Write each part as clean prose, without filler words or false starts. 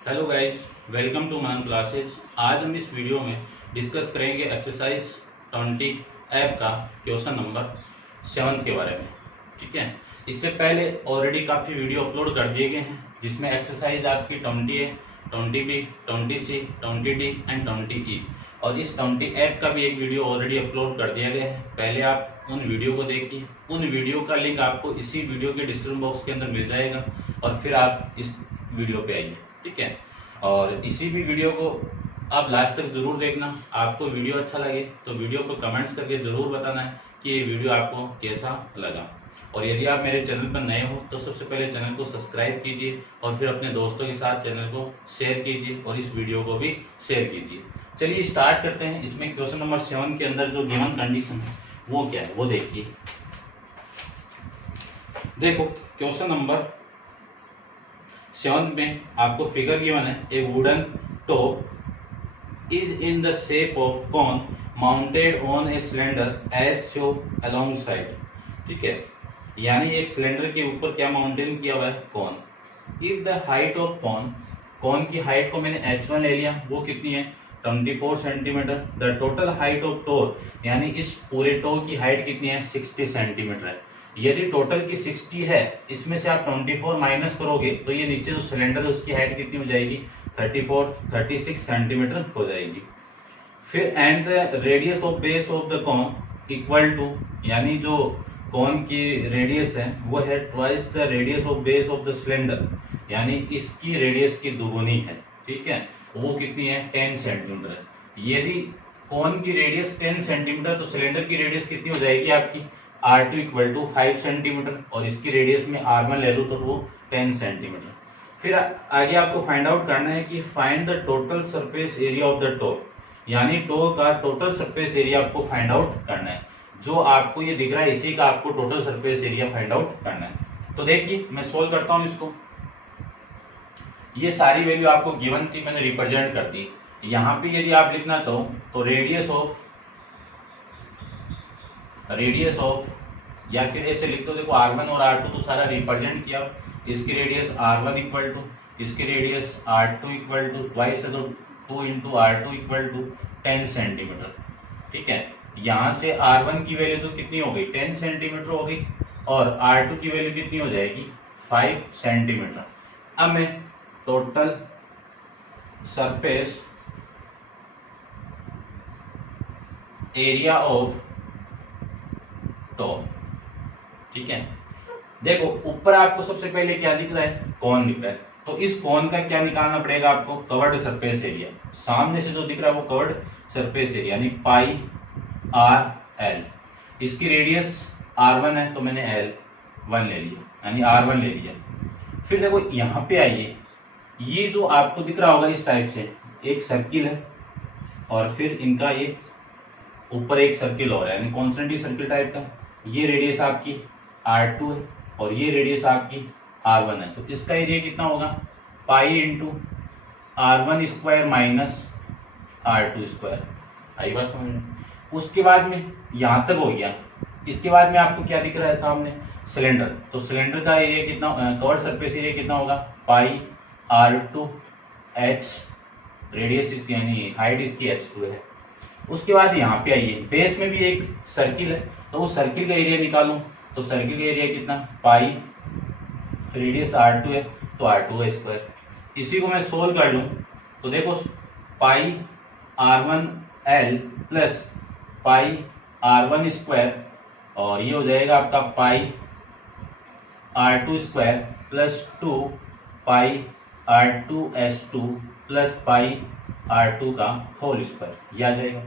Hello guys, welcome to Manan classes. आज हम इस वीडियो में डिस्कस करेंगे एक्सरसाइज 20 ऐप का क्वेश्चन नंबर 7 के बारे में। ठीक है, इससे पहले ऑलरेडी काफ़ी वीडियो अपलोड कर दिए गए हैं जिसमें एक्सरसाइज आपकी 20 है, 20B, 20C, 20D and 20E। और इस 20 ऐप का भी एक वीडियो ऑलरेडी अपलोड कर दिया गया है। पहले आप उन वीडियो को देखिए, उन वीडियो का लिंक आपको इसी वीडियो के डिस्क्रिप्शन बॉक्स के अंदर मिल जाएगा और फिर आप इस वीडियो पे आइए। ठीक है, और इसी भी वीडियो को आप लास्ट तक जरूर देखना। आपको वीडियो अच्छा लगे तो वीडियो को कमेंट्स करके जरूर बताना है कि ये वीडियो आपको कैसा लगा। और यदि आप मेरे चैनल पर नए हो तो सबसे पहले चैनल को सब्सक्राइब कीजिए और फिर अपने दोस्तों के साथ चैनल को शेयर कीजिए और इस वीडियो को भी शेयर कीजिए। चलिए स्टार्ट करते हैं। इसमें क्वेश्चन नंबर 7 के अंदर जो गिवन कंडीशन है वो क्या है वो देखिए। देखो, क्वेश्चन नंबर 7 में आपको फिगर गिवन है। A wooden top is in the shape of cone mounted on a cylinder as show alongside. ठीक है, यानी एक सिलेंडर के ऊपर क्या माउंटेन किया हुआ है, cone. If the height of cone, cone की हाइट को मैंने h1 ले लिया, वो कितनी है 24 centimetre. The total height of टोर, यानी इस पूरे टोर की हाइट कितनी है 60 सेंटीमीटर है। यदि टोटल की 60 है, इसमें से आप 24 माइनस करोगे तो ये नीचे जो सिलेंडर है उसकी हाइट कितनी हो जाएगी 36 सेंटीमीटर हो जाएगी। फिर and the radius of base of the cone equal to, यानी जो कॉन की रेडियस है वो है twice the radius of base of the cylinder, यानी इसकी रेडियस की दुगुनी है। ठीक है, वो कितनी है 10 सेंटीमीटर है। यदि कॉन की रेडियस 10 सेंटीमीटर तो सिलेंडर की रेडियस कितनी हो जाएगी आपकी R2 इक्वल टू 5 सेंटीमीटर, और इसकी रेडियस में R1 ले लो तो वो 10 सेंटीमीटर। फिर आगे आपको फाइंड आउट करना है कि find the total surface area of the top, यानी टॉप का टोटल सरफेस एरिया आपको फाइंड आउट करना है। जो आपको ये दिख रहा है इसी का आपको total surface area find out करना है। तो देखिए मैं सोल्व करता हूं इसको। ये सारी वैल्यू आपको गिवन थी, मैंने रिप्रेजेंट कर दी। यहाँ पे यदि आप लिखना चाहो तो रेडियस ऑफ या फिर ऐसे लिख दो। देखो R1 और R2 तो सारा रिप्रेजेंट किया। इसकी रेडियस R1 इक्वल टू, इसकी radius R2 equal to twice है तो 2 into R2 equal to 10 centimetre. ठीक है, यहाँ से R1 की वैल्यू तो कितनी हो गई 10 सेंटीमीटर हो गई और R2 की वैल्यू कितनी हो जाएगी 5 सेंटीमीटर। अब मैं total surface area of top. ठीक है, देखो ऊपर आपको सबसे पहले क्या दिख रहा है, कॉन दिख रहा है। तो इस कॉन का क्या निकालना पड़ेगा आपको, कवर्ड सरफेस एरिया। सामने से जो दिख रहा है वो कवर्ड सरफेस एरिया यानी पाई आर एल। इसकी रेडियस R1 है तो मैंने L1 ले लिया, यानी R1 ले लिया। फिर देखो यहाँ पे आइए, ये जो आपको दिख रहा होगा इस टाइप से एक सर्किल है और फिर इनका ये ऊपर एक सर्किल और है, यानी कॉन्सेंट्रिक सर्किल टाइप का। ये रेडियस आपकी R2 है और ये रेडियस आपकी R1 है। तो इसका एरिया कितना होगा pi into R1 square minus R2 square. आई बात समझ में। उसके बाद में यहाँ तक हो गया। इसके बाद में आपको क्या दिख रहा है सामने, सिलेंडर। तो सिलेंडर का एरिया कितना, कवर्ड सरफेस एरिया कितना होगा पाई R2H, रेडियस इसकी यानी हाइट इसकी H2 है। उसके बाद यहाँ पे आइए, बेस में भी एक सर्किल है तो उस सर्किल का एरिया निकालूं तो सर्किल का एरिया कितना पाई, रेडियस R2 है तो R2 स्क्वायर। इसी को मैं सोल्व कर लूं तो देखो पाई R1L plus pi R1 square और ये हो जाएगा आपका पाई R2 स्क्वायर प्लस 2 पाई R2S2 प्लस पाई R2 का होल स्क्वायर, ये आ जाएगा।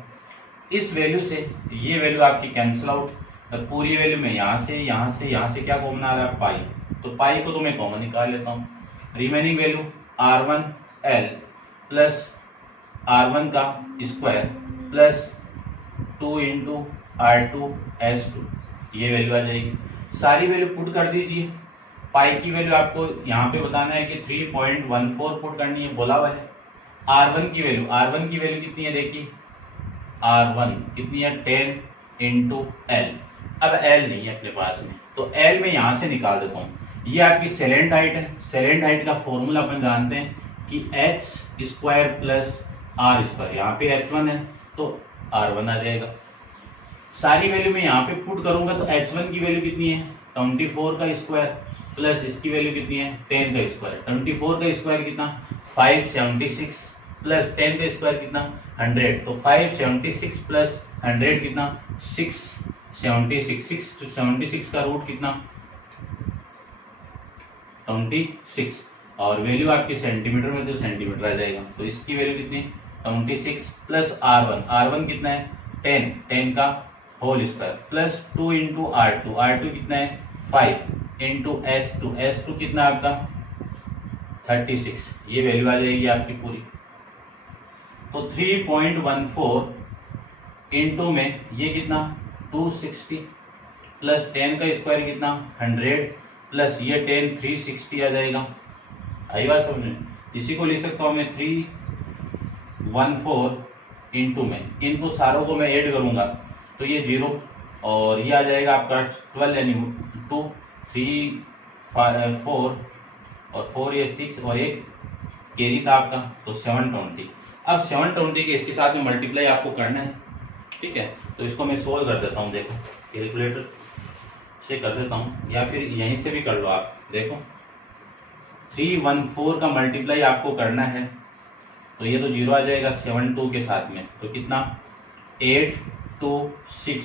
इस वैल्यू से ये वैल्यू आपकी कैंसिल आउट और पूरी वैल्यू में यहाँ से क्या कॉमन आ रहा है पाई, तो पाई को तो मैं कॉमन निकाल लेता हूँ। Remaining value R1L plus R1 का स्क्वायर प्लस 2 इंटू R2S2, ये वैल्यू आ जाएगी। सारी वैल्यू पुट कर दीजिए। पाई की वैल्यू आपको यहाँ पे बताना है कि 3.14 पुट करनी है, बोला हुआ है। R1 की वैल्यू कितनी है देखिए, R1 कितनी है 10 इंटू L। अब L नहीं है अपने पास में तो L में यहां से निकाल देता हूं। ये आपकी सेलेंट हाइट है। सेलेंट हाइट का फॉर्मूला अपन जानते हैं कि h square plus r square, यहाँ पे h1 है तो r1 आ जाएगा। सारी वैल्यू मैं यहाँ पे पुट करूंगा तो h1 की वैल्यू कितनी है 24 का स्क्वायर प्लस इसकी वैल्यू कितनी है 10 का स्क्वायर। 24 का स्क्वायर कितना 576 प्लस 10 का स्क्वायर कितना 100, तो 576 प्लस 100 कितना 676। 676 का रूट कितना 26 और वैल्यू आपकी सेंटीमीटर में तो सेंटीमीटर आ जाएगा। तो इसकी वैल्यू कितनी 26 प्लस R1 कितना है 10 का whole square plus 2 into R2 कितना है 5 इंटू S2 कितना आपका 36, ये वैल्यू आ जाएगी आपकी पूरी। तो 3.14 इंटू में ये कितना 260 प्लस 10 का स्क्वायर कितना 100 प्लस ये 10 360 आ जाएगा। आई बात समझ में? इसी को लिख सकता हूँ मैं 314 इंटू में, इनको सारों को मैं ऐड करूंगा तो ये 0 और ये आ जाएगा आपका 12 यानी 2 3 4 और 4 ये 6 और एक कैरी था आपका तो 720। अब 720 के इसके साथ में मल्टीप्लाई आपको करना है, ठीक है। तो इसको मैं सोल्व कर देता हूँ, देखो कैलकुलेटर से कर देता हूँ या फिर यहीं से भी कर लो आप। देखो 314 का मल्टीप्लाई आपको करना है तो ये तो 0 आ जाएगा 72 के साथ में, तो कितना 8 2 6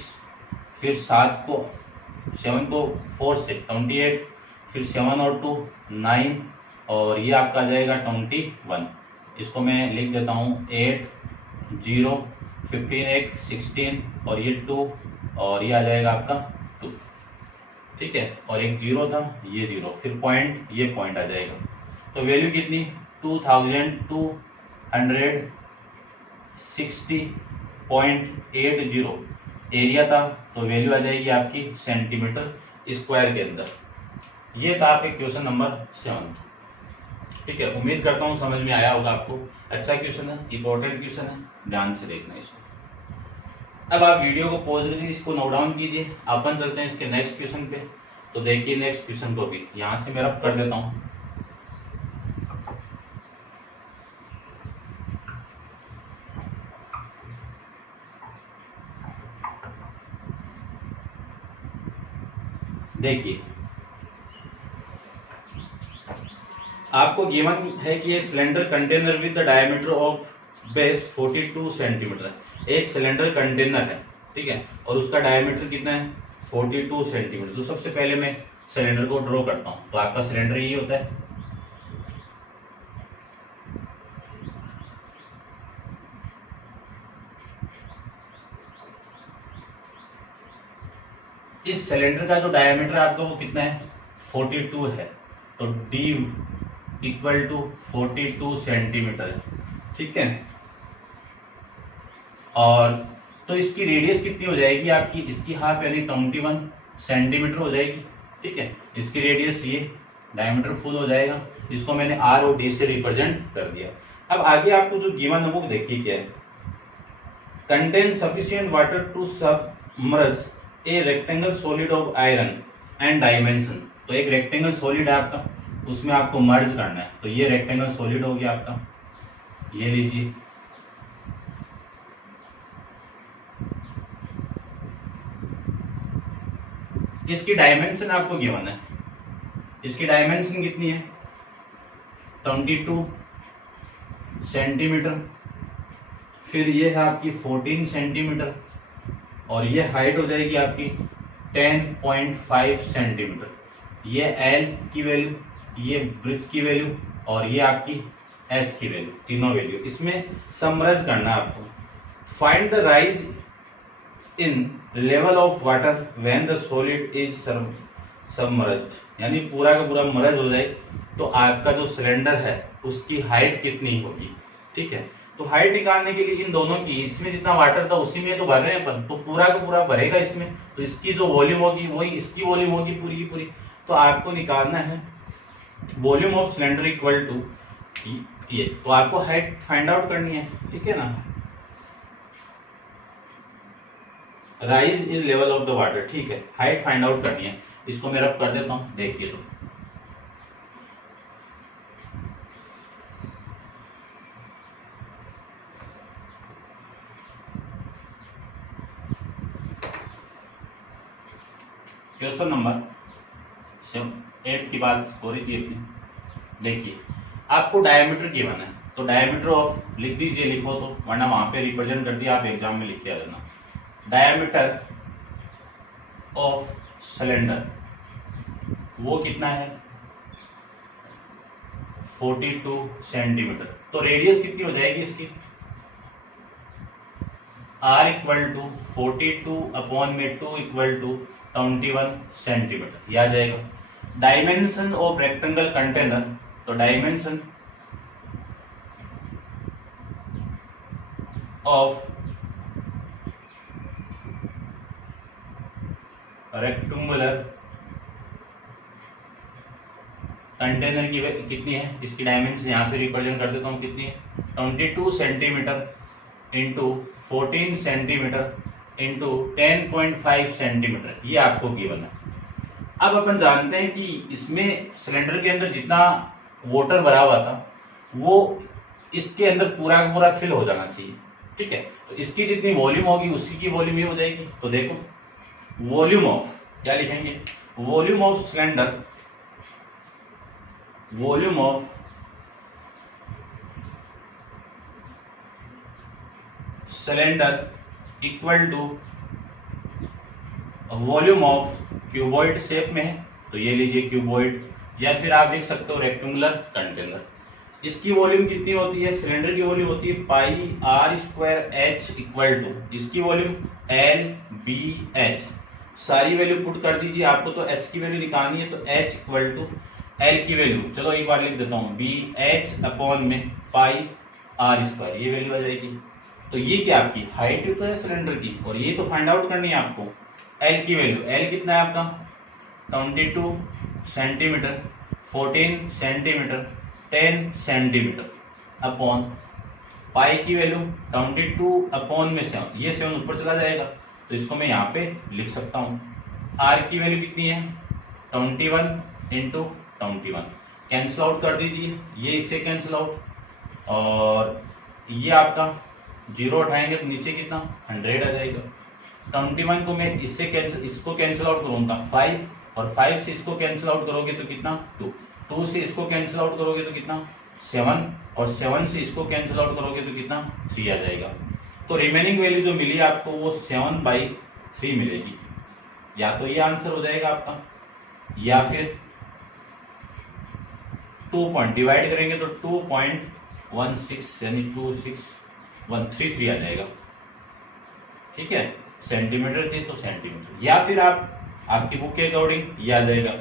फिर 7 को 7 को 4 से 28 फिर 7 और 2 9 और ये आपका आ जाएगा 21। इसको मैं लिख देता हूँ 8 0 15 एक 16 और ये 2 और ये आ जाएगा आपका 2, ठीक है। और एक 0 था ये 0 फिर पॉइंट ये पॉइंट आ जाएगा। तो वैल्यू कितनी 2260.80 एरिया था, तो वैल्यू आ जाएगी आपकी सेंटीमीटर स्क्वायर के अंदर। ये था आपके क्वेश्चन नंबर 7, ठीक है। उम्मीद करता हूँ समझ में आया होगा आपको। अच्छा क्वेश्चन है, इंपॉर्टेंट क्वेश्चन है, ध्यान से देखना इसको। अब आप वीडियो को पॉज करके इसको नोट डाउन कीजिए, अपन चलते हैं इसके नेक्स्ट क्वेश्चन पे। तो देखिए नेक्स्ट क्वेश्चन को भी यहां से मैं रफ कर देता हूं। देखिए आपको गिवन है कि ये cylinder container with the diameter of base 42 centimetre, एक सिलेंडर कंटेनर है, ठीक है, और उसका डायमीटर कितना है 42 सेंटीमीटर। तो सबसे पहले मैं सिलेंडर को ड्रॉ करता हूं। तो आपका सिलेंडर यही होता है, इस सिलेंडर का जो डायमीटर आपका वो कितना है 42 है, तो D इक्वल टू 42 सेंटीमीटर, ठीक है। और तो इसकी रेडियस कितनी हो जाएगी आपकी, इसकी हाफ यानी 21 सेंटीमीटर हो जाएगी, ठीक है। इसकी रेडियस ये डायमीटर फुल हो जाएगा। इसको मैंने R और D से रिप्रेजेंट कर दिया। अब आगे आपको जो गिवन है वो देखिए क्या है, contain sufficient water to submerge a rectangle solid of iron and dimension. तो एक रेक्टेंगल सॉलिड है आपका, उसमें आपको मर्ज करना है। तो ये रेक्टेंगल सॉलिड हो गया आपका, ये लीजिए। इसकी डायमेंशन आपको गिवन है, इसकी डायमेंशन कितनी है 22 सेंटीमीटर, फिर ये है आपकी 14 सेंटीमीटर और ये हाइट हो जाएगी आपकी 10.5 सेंटीमीटर। ये L की वैल्यू, ये ब्रेथ की वैल्यू और ये आपकी H की वैल्यू, तीनों वैल्यू इसमें समरज करना है आपको। Find the rise in level of water when the solid is submerged, यानी पूरा का पूरा मर्ज हो जाए तो आपका जो सिलेंडर है उसकी हाइट कितनी होगी, ठीक है। तो हाइट निकालने के लिए इन दोनों की, इसमें जितना वाटर था उसी में तो भर रहे हैं अपन, तो पूरा का पूरा भरेगा इसमें, तो इसकी जो वॉल्यूम होगी वही इसकी वॉल्यूम होगी पूरी की पूरी। तो आपको निकालना है volume of cylinder equal to ये, तो आपको हाइट फाइंड आउट करनी है, ठीक है ना। Rise in level of the water, ठीक है, हाइट फाइंड आउट करनी है। इसको मैं रफ कर देता हूं, देखिए। तो क्वेश्चन नंबर 8 की बात हो रही थी अपनी। देखिए आपको डायमीटर गिवन है, तो डायमीटर ऑफ लिख दीजिए, लिखो तो, वरना वहां पे रिप्रेजेंट कर दिया, आप एग्जाम में लिख के आ जाना। डायमीटर ऑफ सिलेंडर वो कितना है, 42 सेंटीमीटर। तो रेडियस कितनी हो जाएगी इसकी, R इक्वल टू 42 अपॉन में 2 इक्वल टू 21 सेंटीमीटर, यह आ जाएगा। डायमेंशन ऑफ रेक्टेंगल कंटेनर, तो डायमेंशन ऑफ रेक्टेंगुलर कंटेनर की कितनी है, इसकी डायमेंशन यहाँ पे रिप्रेजेंट कर देता हूँ, कितनी है 22 centimetre into 14 centimetre into 10.5 centimetre, ये आपको गिवन है। अब अपन जानते हैं कि इसमें सिलेंडर के अंदर जितना वाटर भरा हुआ था वो इसके अंदर पूरा का पूरा फिल हो जाना चाहिए, ठीक है। तो इसकी जितनी वॉल्यूम होगी उसी की वॉल्यूम ये हो जाएगी। तो देखो वॉल्यूम ऑफ, क्या लिखेंगे, volume of cylinder, volume of cylinder equal to volume of cuboid shape में है, तो ये लीजिए क्यूबॉइड, या फिर आप देख सकते हो रेक्टेंगुलर कंटेनर। इसकी वॉल्यूम कितनी होती है, सिलेंडर की वॉल्यूम होती है pi R square H equal to, इसकी वॉल्यूम एल बी एच, सारी वैल्यू पुट कर दीजिए। आपको तो एच की वैल्यू निकालनी है, तो एच इक्वल टू एल की वैल्यू, चलो एक बार लिख देता हूँ, बी एच अपॉन में पाई आर स्क्वायर, ये वैल्यू आ जाएगी। तो ये क्या आपकी हाइट तो है सिलेंडर की, और ये तो फाइंड आउट करनी है आपको एल की वैल्यू। एल कितना है आपका 22 centimetre, 14 centimetre, 10 centimetre upon pi की वैल्यू 22 अपॉन में 7, ये 7 ऊपर चला जाएगा, तो इसको मैं यहाँ पे लिख सकता हूँ। आर की वैल्यू कितनी है 21 इंटू 21, कैंसिल आउट कर दीजिए, ये इससे कैंसिल आउट, और ये आपका जीरो उठाएंगे तो नीचे कितना 100 आ जाएगा। 21 को मैं इससे कैंसिल, इसको कैंसिल आउट करूंगा 5, और 5 से इसको कैंसिल आउट करोगे तो कितना 2, 2 से इसको कैंसिल आउट करोगे तो कितना 7, और 7 से इसको कैंसिल आउट करोगे तो कितना 3 आ जाएगा। तो रिमेनिंग वैल्यू जो मिली आपको वो 7/3 मिलेगी। या तो ये आंसर हो जाएगा आपका, या फिर 2 पॉइंट डिवाइड करेंगे तो 2.16 यानी 26133 आ जाएगा, ठीक है। सेंटीमीटर थी तो सेंटीमीटर, या फिर आप आपकी बुक के अकॉर्डिंग ये आ जाएगा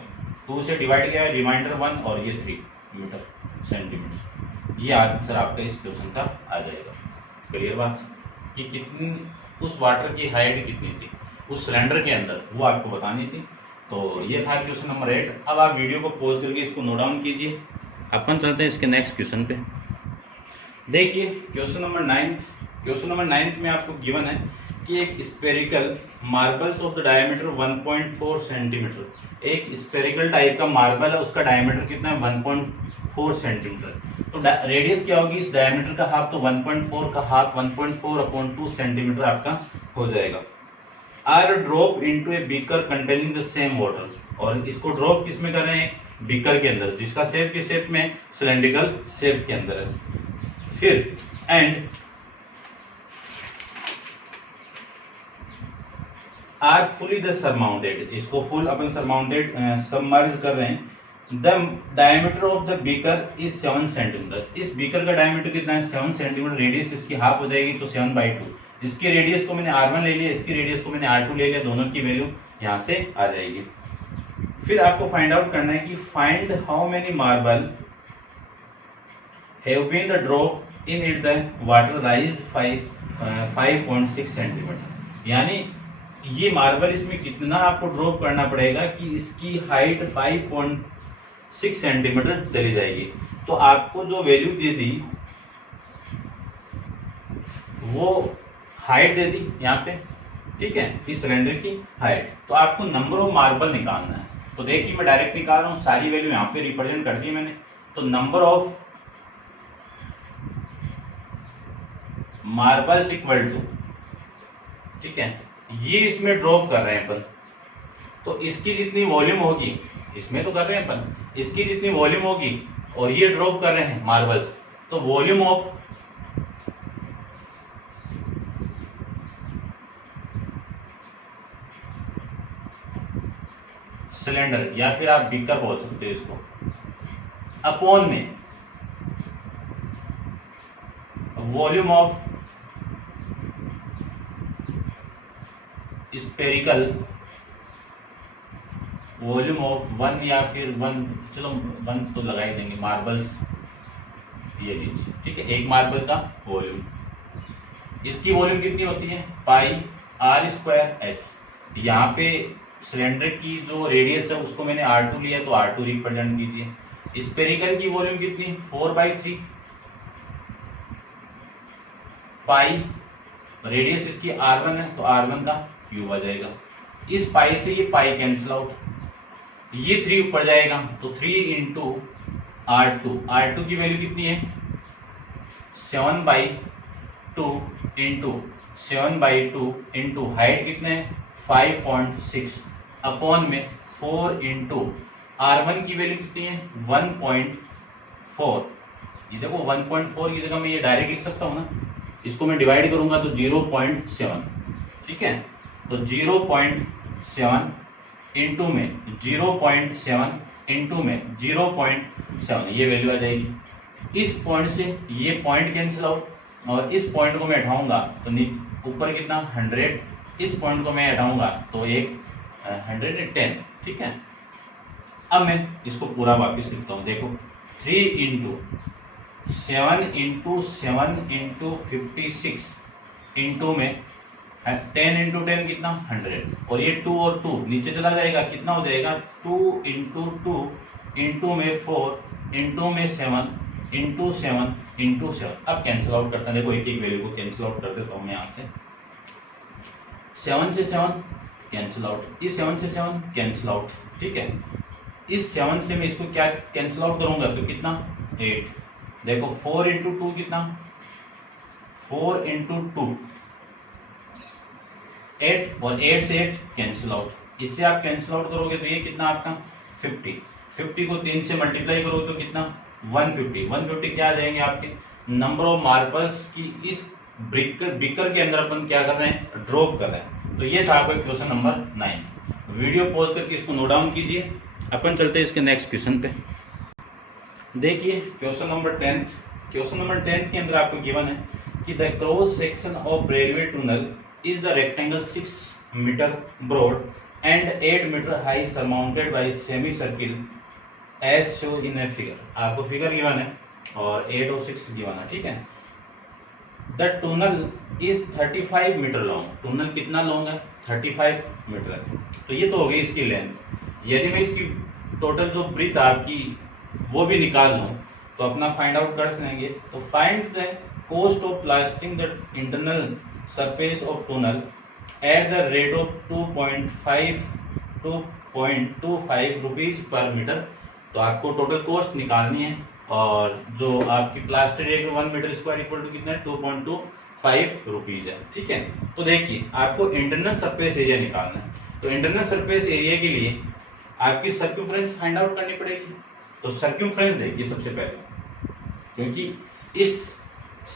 2 से डिवाइड किया है, रिमाइंडर 1 और ये 3 मीटर सेंटीमीटर, ये आंसर आपका इस क्वेश्चन का आ जाएगा। क्लियर बात कि कितनी उस वाटर की हाइट कितनी थी उस सिलेंडर के अंदर, वो आपको बतानी थी। तो ये था क्वेश्चन नंबर 8। अब आप वीडियो को पॉज करके इसको नोट डाउन कीजिए, अपन चलते हैं इसके नेक्स्ट क्वेश्चन पे। देखिए क्वेश्चन नंबर 9, क्वेश्चन नंबर 9 में आपको गिवन है कि एक spherical marbles of the diameter 1.4 centimetre, एक स्पेरिकल टाइप का मार्बल है, उसका डायमीटर कितना है 1.4 सेंटीमीटर। तो रेडियस क्या होगी इस डायमीटर का हाफ, तो 1.4 का हाफ 1.4/2 सेंटीमीटर आपका हो जाएगा। Are drop into a beaker containing the same water, और इसको ड्रॉप किस में कर रहे हैं बीकर के अंदर, जिसका शेप किस शेप में सिलेंड्रिकल शेप के अंदर है। फिर and are fully the surmounted, इसको फुल अपन सरमाउंटेड सबमर्ज कर रहे हैं। The diameter of the beaker is 7 centimetre, इस बीकर का डायमीटर कितना है 7 सेंटीमीटर, रेडियस इसकी हाफ हो जाएगी तो 7/2, इसकी रेडियस को मैंने R1 ले लिया, इसकी रेडियस को मैंने R2 ले लिया, दोनों की वैल्यू यहाँ से आ जाएगी। फिर आपको फाइंड आउट करना है कि find how many marble have been the drop in it the water rise 5.6 centimetre, यानी ये मार्बल इसमें कितना आपको ड्रॉप करना पड़ेगा कि इसकी हाइट 5.6 सेंटीमीटर चली जाएगी। तो आपको जो वैल्यू दे दी वो हाइट दे दी यहाँ पे, ठीक है, इस सिलेंडर की हाइट। तो आपको नंबर ऑफ मार्बल निकालना है। तो देखिए मैं डायरेक्ट निकाल रहा हूँ, सारी वैल्यू यहाँ पे रिप्रेजेंट कर दी मैंने। तो number of marbles equal to, ठीक है, ये इसमें ड्रॉप कर रहे हैं अपन, तो इसकी जितनी वॉल्यूम होगी, इसमें तो कर रहे हैं अपन, इसकी जितनी वॉल्यूम होगी और ये ड्रॉप कर रहे हैं मार्बल्स, तो वॉल्यूम ऑफ सिलेंडर या फिर आप बीकर बोल सकते हो इसको, अपॉन में volume of spherical, volume of one या फिर वन, चलो वन तो लगा ही देंगे, मार्बल्स ये लीजिए, ठीक है, एक मार्बल का वॉल्यूम, इसकी वॉल्यूम कितनी होती है पाई आर स्क्वायर एच। यहाँ पे सिलेंडर की जो रेडियस है उसको मैंने R2 लिया, तो R2 रिप्रेजेंट कीजिए। स्पेरिकल की वॉल्यूम कितनी 4/3 पाई, रेडियस इसकी R1 है तो R1 का क्यूब आ जाएगा। इस पाई से ये पाई कैंसिल आउट, ये 3 ऊपर जाएगा तो 3 इंटू R2 की वैल्यू कितनी है 7/2 इंटू 7/2 इंटू हाइट कितने है 5.6 अपॉन में 4 इंटू R1 की वैल्यू कितनी है 1.4। ये देखो 1.4 की जगह मैं ये डायरेक्ट लिख सकता हूँ ना, इसको मैं डिवाइड करूंगा तो 0.7, ठीक है, तो 0.7 इंटू में 0.7 इंटू में 0.7, ये वैल्यू आ जाएगी। इस पॉइंट से ये पॉइंट कैंसिल आउट, और इस पॉइंट को मैं हटाऊंगा तो ऊपर कितना 100, इस पॉइंट को मैं हटाऊंगा तो एक 110, ठीक है। अब मैं इसको पूरा वापस लिखता हूँ, देखो 3 इंटू 7 इंटू 7 इंटू 56 इंटू में 10 इंटू 10 कितना 100, और ये 2 और 2 नीचे चला जाएगा, कितना हो जाएगा 2 इंटू 2 इंटू में 4 इंटू में 7 इंटू 7 इंटू 7। अब कैंसिल आउट करते हैं, देखो एक एक वैल्यू को कैंसिल आउट कर देता हूँ मैं यहाँ से, 7 से 7 कैंसिल आउट, इस 7 से 7 कैंसिल आउट, ठीक है। इस 7 से मैं इसको क्या कैंसिल आउट करूंगा तो कितना 8, देखो 4 इंटू 2 कितना 4 इंटू 2 8, और 8 से 8 कैंसिल आउट, इससे आप कैंसिल आउट करोगे तो ये कितना आपका 50 को 3 से मल्टीप्लाई करो तो कितना 150 क्या आ जाएंगे आपके नंबर ऑफ मार्बल्स की इस ब्रिकर के अंदर अपन क्या कर रहे हैं ड्रॉप कर रहे हैं। तो ये था आपका क्वेश्चन नंबर 9। वीडियो पॉज करके इसको नोट डाउन कीजिए, अपन चलते हैं इसके नेक्स्ट क्वेश्चन पे। देखिए क्वेश्चन नंबर 10, क्वेश्चन नंबर 10 के अंदर आपको गिवन है कि the cross section of railway tunnel is the rectangle 6 meter broad and 8 meter high surmounted by semicircle as shown in a figure। आपको फिगर गिवन है और 8 और 6 गिवन है, ठीक है। The tunnel is 35 metre long, tunnel कितना long है 35 metre है, तो ये तो हो गई इसकी लेंथ। यदि मैं इसकी टोटल जो ब्रीथ आपकी वो भी निकाल लूँ तो अपना फाइंड आउट कर लेंगे। तो find the cost of plastering the internal surface of tunnel at the rate of 2.25 rupees per metre. तो आपको टोटल कॉस्ट निकालनी है, और जो आपकी प्लास्टिक एक 1 मीटर स्क्वायर इक्वल टू कितना है 2.25 रुपीज है, ठीक है। तो देखिए आपको इंटरनल सरफेस एरिया निकालना है, तो इंटरनल सरफेस एरिया के लिए आपकी सर्क्यूफ्रेंस फाइंड आउट करनी पड़ेगी। तो सर्क्यूफ्रेंस देखिए सबसे पहले, क्योंकि इस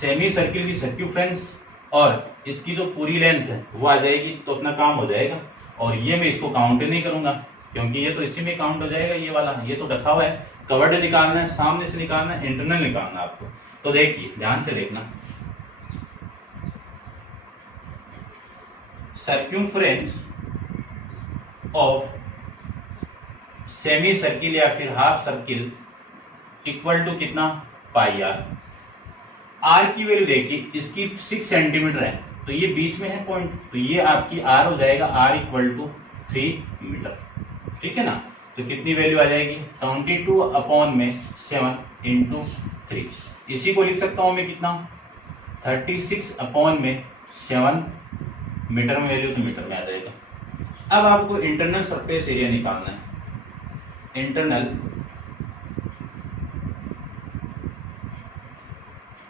सेमी सर्किल की सर्क्यूफ्रेंस और इसकी जो पूरी लेंथ है वो आ जाएगी तो अपना काम हो जाएगा। और ये मैं इसको काउंट नहीं करूंगा क्योंकि ये तो इसी में काउंट हो जाएगा, ये वाला ये तो रखा हुआ है। कवर्ड निकालना है, सामने से निकालना है, इंटरनल निकालना है आपको। तो देखिए ध्यान से देखना, सर्क्यूफ्रेंस ऑफ सेमी सर्किल या फिर हाफ सर्किल इक्वल टू कितना पाई आर। आर की वैल्यू देखिए इसकी 6 सेंटीमीटर है, तो ये बीच में है पॉइंट, तो ये आपकी आर हो जाएगा आर इक्वल टू 3 मीटर, ठीक है ना। तो कितनी वैल्यू आ जाएगी 22 अपॉन में 7 इंटू 3। इसी को लिख सकता हूं मैं कितना 36 अपॉन में 7 मीटर में वैल्यू तो मीटर में आ जाएगा। अब आपको इंटरनल सरफेस एरिया निकालना है। Internal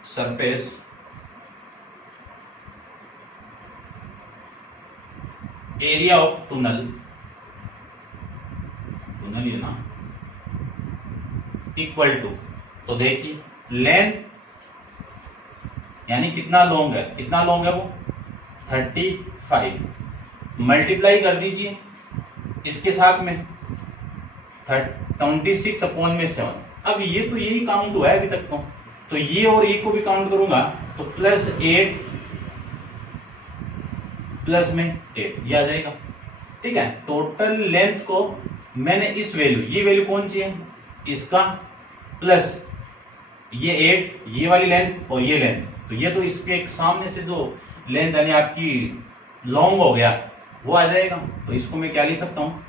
surface area of tunnel नहीं देना, इक्वल टू, तो देखिए लेंथ यानी कितना लॉन्ग है, कितना लॉन्ग है वो 35, मल्टीप्लाई कर दीजिए इसके साथ में 26 अपॉन में 7। अब ये तो यही काउंट हुआ है अभी तक तो ये और ये को भी काउंट करूंगा तो +8 प्लस में 8 ये आ जाएगा। ठीक है, टोटल लेंथ को मैंने इस वैल्यू, ये वैल्यू कौन सी है इसका, प्लस ये 8, ये वाली लेंथ और ये लेंथ, तो ये तो इसके एक सामने से जो लेंथ यानी आपकी लॉन्ग हो गया वो आ जाएगा। तो इसको मैं क्या लिख सकता हूँ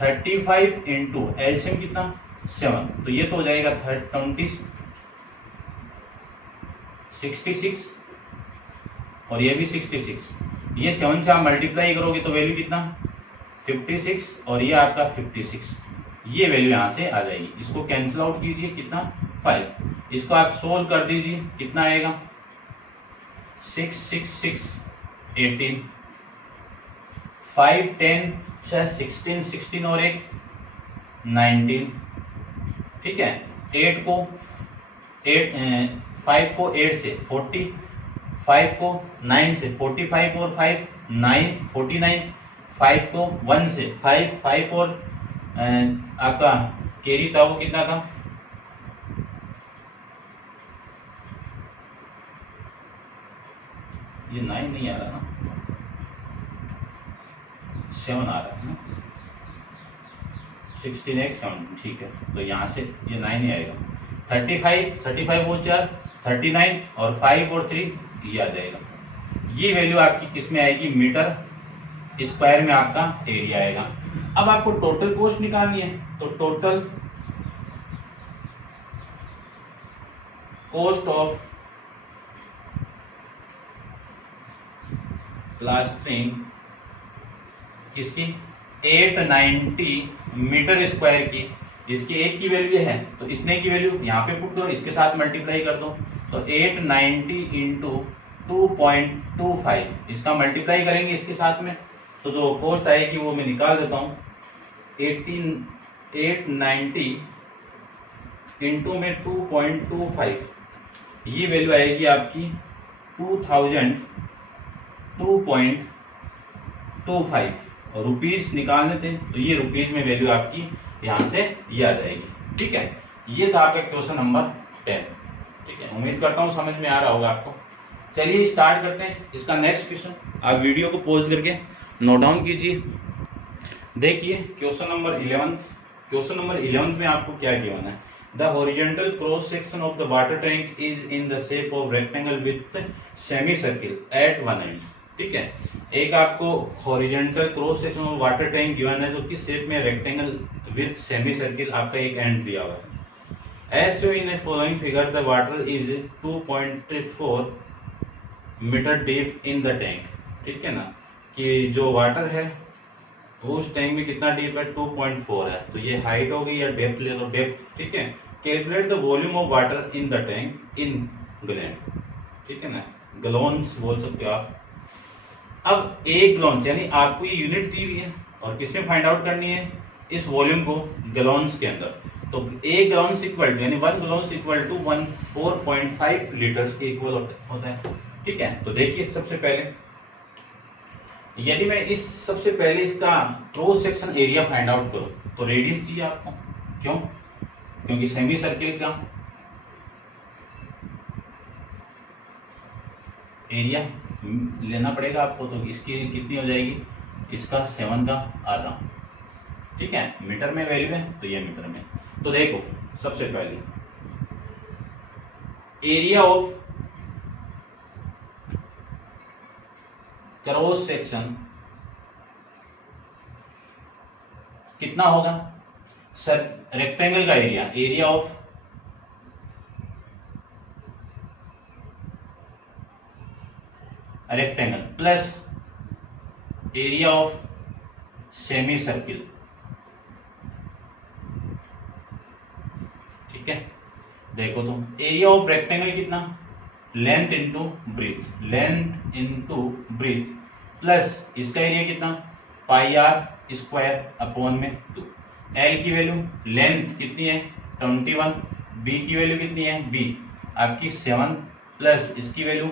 35 इंटू एलसीएम कितना 7, तो ये तो हो जाएगा 66 और ये भी 66, ये 7 से आप मल्टीप्लाई करोगे तो वैल्यू कितना 56 और ये आपका 56, ये वैल्यू यहां से आ जाएगी। इसको कैंसिल आउट कीजिए कितना 5, इसको आप सोल्व कर दीजिए कितना आएगा 6 6 6 18, 5 10 16 16 और 1 19। ठीक है, 5 को 8 से 40, 5 को 9 से 45 और 5 9 49, 5 को 1 से 5 और आपका कैरी था वो कितना था ये 9 नहीं आ रहा ना, 7 आ रहा है ना, 16 एक 7, ठीक है, तो यहाँ से ये 9 ही आएगा। 35 वो 4 39 और 5 और 3 ये आ जाएगा। ये वैल्यू आपकी किस में आएगी मीटर स्क्वायर में आपका एरिया आएगा। अब आपको टोटल कॉस्ट निकालनी है, तो टोटल कॉस्ट ऑफ प्लास्टरिंग किसकी 890 मीटर स्क्वायर की, इसकी एक की वैल्यू है तो इतने की वैल्यू यहाँ पे पुट करो, इसके साथ मल्टीप्लाई कर दो, तो 890 इंटू 2.25, इसका मल्टीप्लाई करेंगे इसके साथ में तो जो कॉस्ट आएगी वो मैं निकाल देता हूँ 890 इंटू में 2.25, ये वैल्यू आएगी आपकी 2,002.25 और रुपीज निकालने थे तो ये रुपीज में वैल्यू आपकी यहां से ये आ जाएगी। ठीक है, ये था आपका क्वेश्चन नंबर 10। ठीक है, उम्मीद करता हूं समझ में आ रहा होगा आपको। चलिए स्टार्ट करते हैं इसका नेक्स्ट क्वेश्चन। आप वीडियो को पॉज करके नोट डाउन कीजिए। देखिए क्वेश्चन नंबर 11। क्वेश्चन नंबर 11 में आपको क्या गिवन है, the horizontal cross section of the water tank is in the shape of rectangle with semi circle eight one and. ठीक है, एक आपको horizontal cross section of water tank given है जो किस शेप में रेक्टेंगल विथ सेमी सर्किल आपका एक एंड दिया हुआ है। As show in following figure the water is 2.4 metre deep in the tank. ठीक है ना, कि जो वाटर है वो उस टैंक में कितना डीप है 2.4 है, तो ये हाइट हो गई या डेप्थ ले लो डेप्थ। ठीक है, calculate the volume of water in the tank in gallon. ठीक है ना, गैलन्स बोल सकते हो आप। अब एक गैलन यानी आपको ये यूनिट दी हुई है और किसमें फाइंड आउट करनी है इस वॉल्यूम को गैलन्स के अंदर, तो एक गैलन इक्वल टू यानी 1 गैलन इक्वल टू 4.5 लीटर्स के इक्वल होता है। ठीक है, तो देखिए सबसे पहले यदि मैं इस सबसे पहले इसका cross section area find out करूं तो रेडियस चाहिए आपको, क्यों, क्योंकि सेमी सर्किल का एरिया लेना पड़ेगा आपको, तो इसकी कितनी हो जाएगी इसका 7 का आधा। ठीक है, मीटर में वैल्यू है तो ये मीटर में। तो देखो सबसे पहले एरिया ऑफ क्रॉस सेक्शन कितना होगा सर, रेक्टेंगल का area, area of rectangle plus area of semi circle. ठीक है, देखो तो एरिया ऑफ रेक्टेंगल कितना, length into breadth, length into breadth plus इसका एरिया कितना पाई आर स्क्वायर अपॉन में 2। एल की वैल्यू, लेंथ कितनी है 21, बी की वैल्यू कितनी है, बी आपकी 7 प्लस इसकी वैल्यू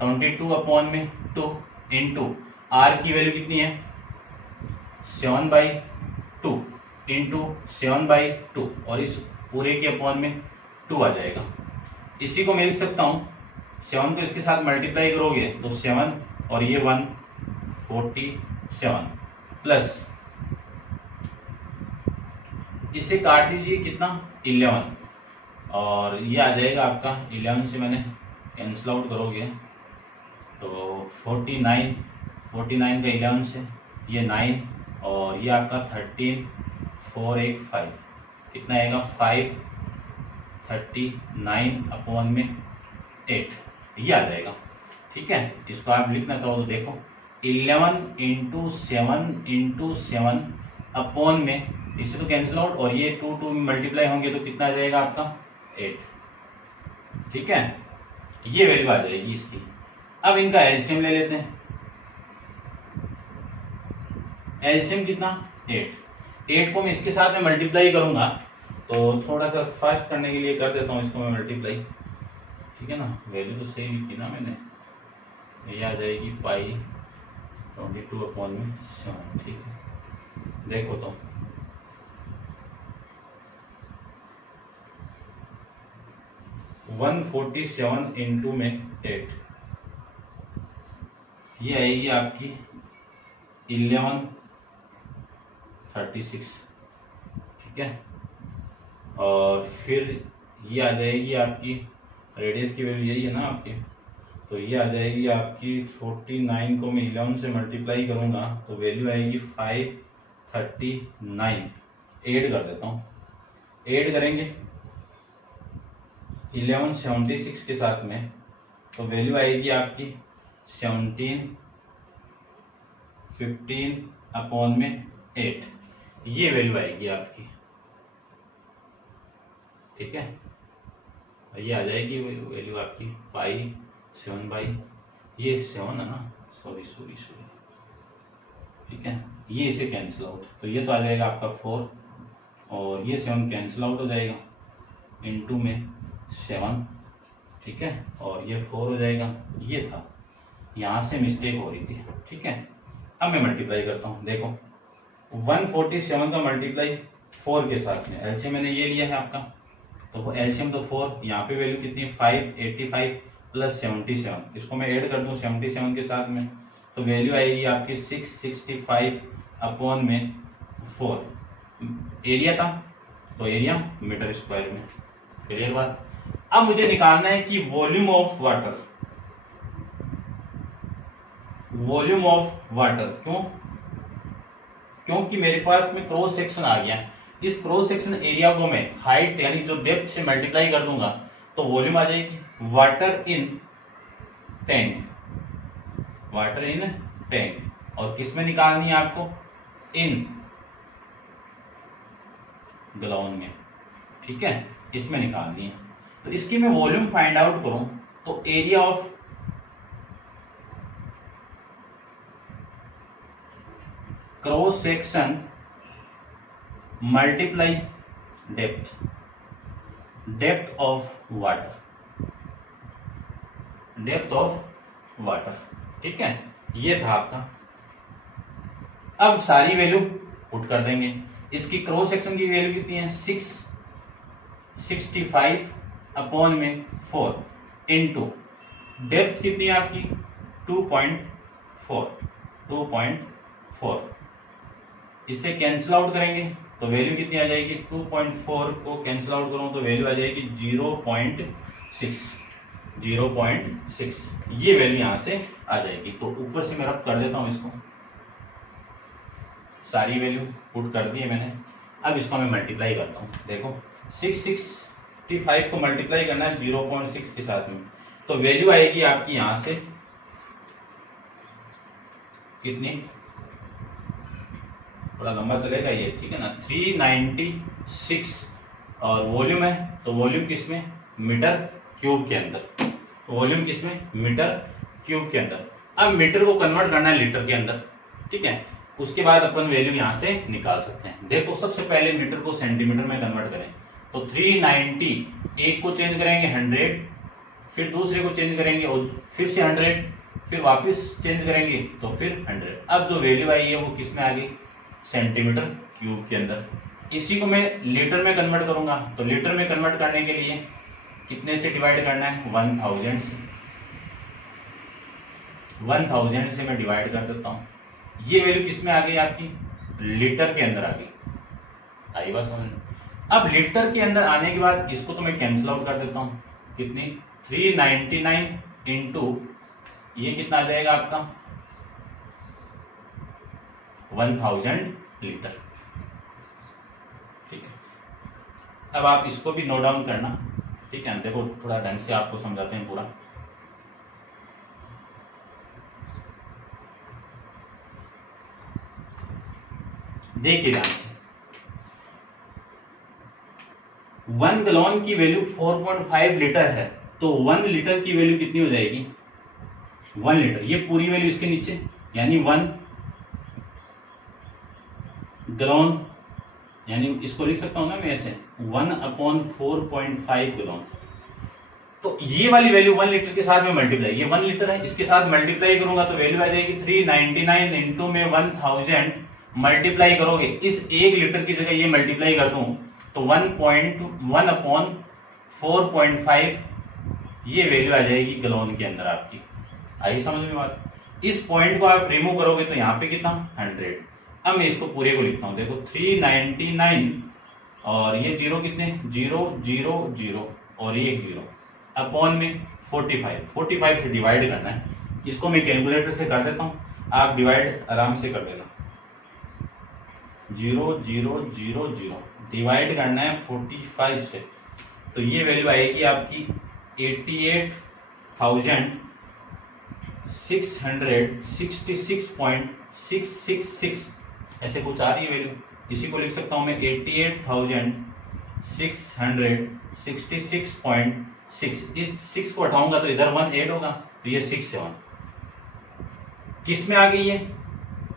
22/2 इंटू आर की वैल्यू कितनी है 7/2 इंटू 7/2 और इस पूरे के अपॉन में 2 आ जाएगा। इसी को मैं लिख सकता हूं 7 को इसके साथ मल्टीप्लाई करोगे तो 7 और ये 147 प्लस इसे काट दीजिए कितना 11 और ये आ जाएगा आपका 11 से मैंने कैंसिल आउट करोगे तो 49 का 11 से ये 9 और ये आपका 13,485 कितना आएगा 539/8 ये आ जाएगा। ठीक है, इसको आप लिखना चाहो तो देखो 11 × 7 अपॉन में इससे तो कैंसिल आउट और ये 2 में मल्टीप्लाई होंगे तो कितना आ जाएगा आपका 8। ठीक है, ये वैल्यू आ जाएगी इसकी। अब इनका एलसीएम ले लेते हैं। एलसीएम कितना 8 को मैं इसके साथ में मल्टीप्लाई करूंगा तो थोड़ा सा फास्ट करने के लिए कर देता हूं इसको मैं मल्टीप्लाई। ठीक है ना, वैल्यू तो सही लिखी ना मैंने, ये आ जाएगी पाई 22/7। ठीक है, देखो तो 147 इंटू में 8 ये आएगी आपकी 1136। ठीक है, और फिर ये आ जाएगी आपकी रेडियस की वैल्यू यही है ना आपकी, तो ये आ जाएगी आपकी 49 को मैं 11 से मल्टीप्लाई करूंगा तो वैल्यू आएगी 539। ऐड कर देता हूँ, ऐड करेंगे 1176 के साथ में तो वैल्यू आएगी आपकी 17/15/8 ये वैल्यू आएगी आपकी। ठीक है, ये आ जाएगी वैल्यू आपकी पाई 7 ये 7 है ना, सॉरी। ठीक है, ये इसे कैंसिल आउट तो ये तो आ जाएगा आपका 4 और ये 7 कैंसिल आउट हो जाएगा इंटू में 7। ठीक है, और ये 4 हो जाएगा, ये था यहां से मिस्टेक हो रही थी। ठीक है, अब मैं मल्टीप्लाई करता हूं, देखो 147 का मल्टीप्लाई 4 के साथ में एलसीएम मैंने ये लिया है आपका, तो एलसीएम तो 4, यहाँ पे वैल्यू कितनी है 585 प्लस 77, इसको मैं ऐड कर दूं 77 के साथ में तो वैल्यू आएगी आपकी 665/4। एरिया था तो एरिया मीटर स्क्वायर में। क्लियर बात। अब मुझे निकालना है कि वॉल्यूम ऑफ वाटर, क्यों? क्योंकि मेरे पास में क्रॉस सेक्शन आ गया, इस क्रॉस सेक्शन एरिया को मैं हाइट यानी जो डेप्थ से मल्टीप्लाई कर दूंगा तो वॉल्यूम आ जाएगी। वाटर इन टैंक, और किस में निकालनी है आपको, इन गैलन में। ठीक है, इसमें निकालनी है। तो इसकी मैं वॉल्यूम फाइंड आउट करूं तो area of cross section multiply depth of water. ठीक है, ये था आपका। अब सारी वैल्यू पुट कर देंगे। इसकी क्रॉस सेक्शन की वैल्यू कितनी है 665/4 इंटू डेप्थ कितनी है आपकी 2.4। इससे कैंसिल आउट करेंगे तो वैल्यू कितनी आ जाएगी, 2.4 को कैंसिल आउट करूं तो वैल्यू आ जाएगी 0.6। ये वैल्यू यहां से आ जाएगी। तो ऊपर से मैं रब कर देता हूं इसको, सारी वैल्यू पुट कर दी है मैंने। अब इसको मैं मल्टीप्लाई करता हूं, देखो 665 को मल्टीप्लाई करना है 0.6 के साथ में तो वैल्यू आएगी आपकी यहां से कितनी, थोड़ा लंबा चलेगा ये, ठीक है ना, 396 और वॉल्यूम है तो वॉल्यूम किसमें, मीटर क्यूब के अंदर। वॉल्यूम किसमें, मीटर क्यूब के अंदर। अब मीटर को कन्वर्ट करना है लीटर के अंदर। ठीक है, उसके बाद अपन वैल्यू यहां से निकाल सकते हैं। देखो सबसे पहले मीटर को सेंटीमीटर में कन्वर्ट करें तो 390, एक को चेंज करेंगे 100, फिर दूसरे को चेंज करेंगे और फिर से 100, फिर वापस चेंज करेंगे तो फिर 100। अब जो वैल्यू आई है वो किस में आ गई, सेंटीमीटर क्यूब के अंदर। इसी को मैं लीटर में कन्वर्ट करूंगा तो लीटर में कन्वर्ट करने के लिए कितने से डिवाइड करना है, 1000 से। 1000 से मैं डिवाइड कर देता हूं। ये वैल्यू किसमें आ गई आपकी, लीटर के अंदर आ गई। आई बात समझ। अब लीटर के अंदर आने के बाद इसको तो मैं कैंसिल आउट कर देता हूं, कितनी 399 इंटू ये कितना आ जाएगा आपका 1000 लीटर। ठीक है, अब आप इसको भी नोट डाउन करना। ठीक है, देखो थोड़ा ढंग से आपको समझाते हैं पूरा। देखिए ध्यान से, 1 गैलन की वैल्यू 4.5 लीटर है तो 1 लीटर की वैल्यू कितनी हो जाएगी, 1 लीटर। ये पूरी वैल्यू इसके नीचे, यानी 1 गैलन, यानी इसको लिख सकता हूं ना मैं ऐसे 1/4.5 गैलन। तो ये वाली वैल्यू 1 लीटर के साथ में मल्टीप्लाई, ये 1 लीटर है, इसके साथ मल्टीप्लाई करूंगा तो वैल्यू आ जाएगी 399 इंटू में 1000 मल्टीप्लाई करोगे, इस 1 लीटर की जगह ये मल्टीप्लाई कर दूं तो 1/4.5 ये वैल्यू आ जाएगी गैलन के अंदर आपकी। आई समझ में बात। इस पॉइंट को आप रिमूव करोगे तो यहाँ पे कितना 100। अब मैं इसको पूरे को लिखता हूं, देखो 399 और ये जीरो कितने 0 0 0 और ये 0 अपॉन में 45 से डिवाइड करना है। इसको मैं कैलकुलेटर से कर देता हूं, आप डिवाइड आराम से कर देना। 0 0 0 0 डिवाइड करना है 45 से, तो ये वैल्यू आएगी आपकी 88,666.666 ऐसे कुछ आ रही है वैल्यू। इसी को लिख सकता हूं मैं 88,666.6। इस 6 को हटाऊंगा तो इधर 1 ऐड होगा तो ये 6 7 किस में आ गई है,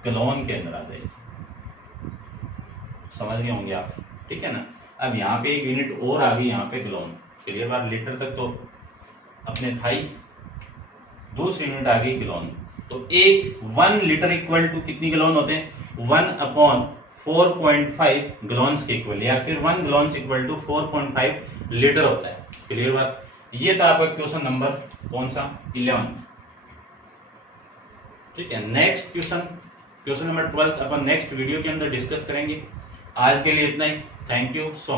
गैलन के अंदर आ जाएगी। समझ गए होंगे आप, ठीक है ना। अब यहाँ पे एक यूनिट और आ गई, यहाँ पे गैलन। क्लियर बात, लीटर तक तो अपने था ही, दूसरी यूनिट आ गई गैलन। तो एक 1 लीटर इक्वल टू कितनी गैलन होते हैं, 1/4.5 गैलन्स के इक्वल, या फिर 1 गैलन इक्वल टू 4.5 लीटर होता है। क्लियर बात। ये था आपका क्वेश्चन नंबर कौन सा, 11। ठीक है, नेक्स्ट क्वेश्चन नंबर 12 अपन नेक्स्ट वीडियो के अंदर डिस्कस करेंगे। आज के लिए इतना ही। Thank you so much.